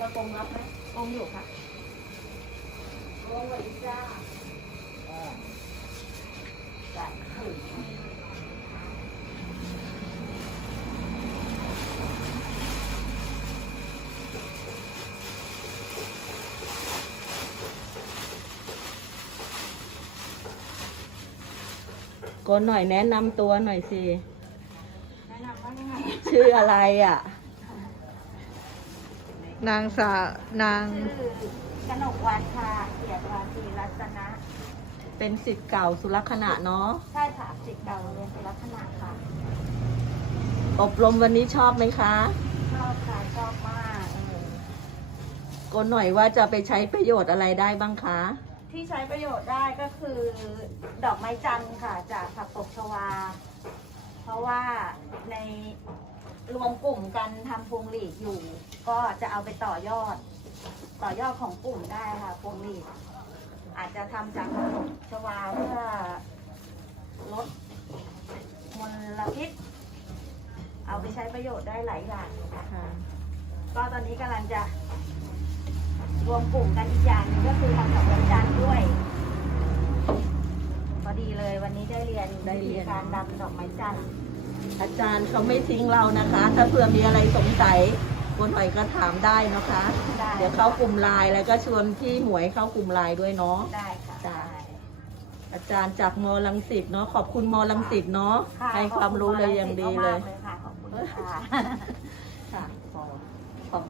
กระกงรับไหมกงอยู่ค่ะกงไว้จ้าจ้ะก็หน่อยแนะนำตัวหน่อยสิ แนะนำว่ายังไง ชื่ออะไรอะ นางสาวนางชื่อกนกวันค่ะเกียรติวาทีรัตนะเป็นสิทธิ์เก่าสุรขณะเนาะใช่ค่ะจิตเก่าโรงเรียนศิลปขนาดค่ะอบรมวันนี้ชอบไหมคะ ชอบค่ะชอบมากเออก็หน่อยว่าจะไปใช้ประโยชน์อะไรได้บ้างคะ ที่ใช้ประโยชน์ได้ก็คือ ดอกไม้จันทร์ค่ะ จากผักตบชวาเพ ราะว่าในรวมกลุ่มกันทำพวงหลีดอยู่ ก็จะเอาไปต่อยอด ต่อยอดของกลุ่มได้ค่ะพวงหลีด อาจจะทำจากชวาเพื่อลดมลพิษ เอาไปใช้ประโยชน์ได้หลายอย่างค่ะก็ตอนนี้กำลังจะรวมกลุ่มกันอีกอย่างหนึงก็คือทำดอกไม้จันทร์ด้วย พ อดีเลยวันนี้ได้เรียนได้เรียน วิธีการดำดอกไม้จันทร์อาจารย์เขาไม่ทิ้งเรานะคะ ถ้าเผื่อมีอะไรสงสัยก็หน่อยก็ถามได้นะคะ ได้เดี๋ยวเข้ากลุ่มไลน์แล้วก็ชวนพี่หมวยเข้ากลุ่มไลน์ด้วยเนาะ ได้ค่ะจ้ะ ได้ อาจารย์จากมลังสิตเนาะขอบคุณมลังสิตเนาะค่ะให้ความรู้เลยอย่างดีเลยขอบคุณมากๆค่ะขอบคุณค่ะ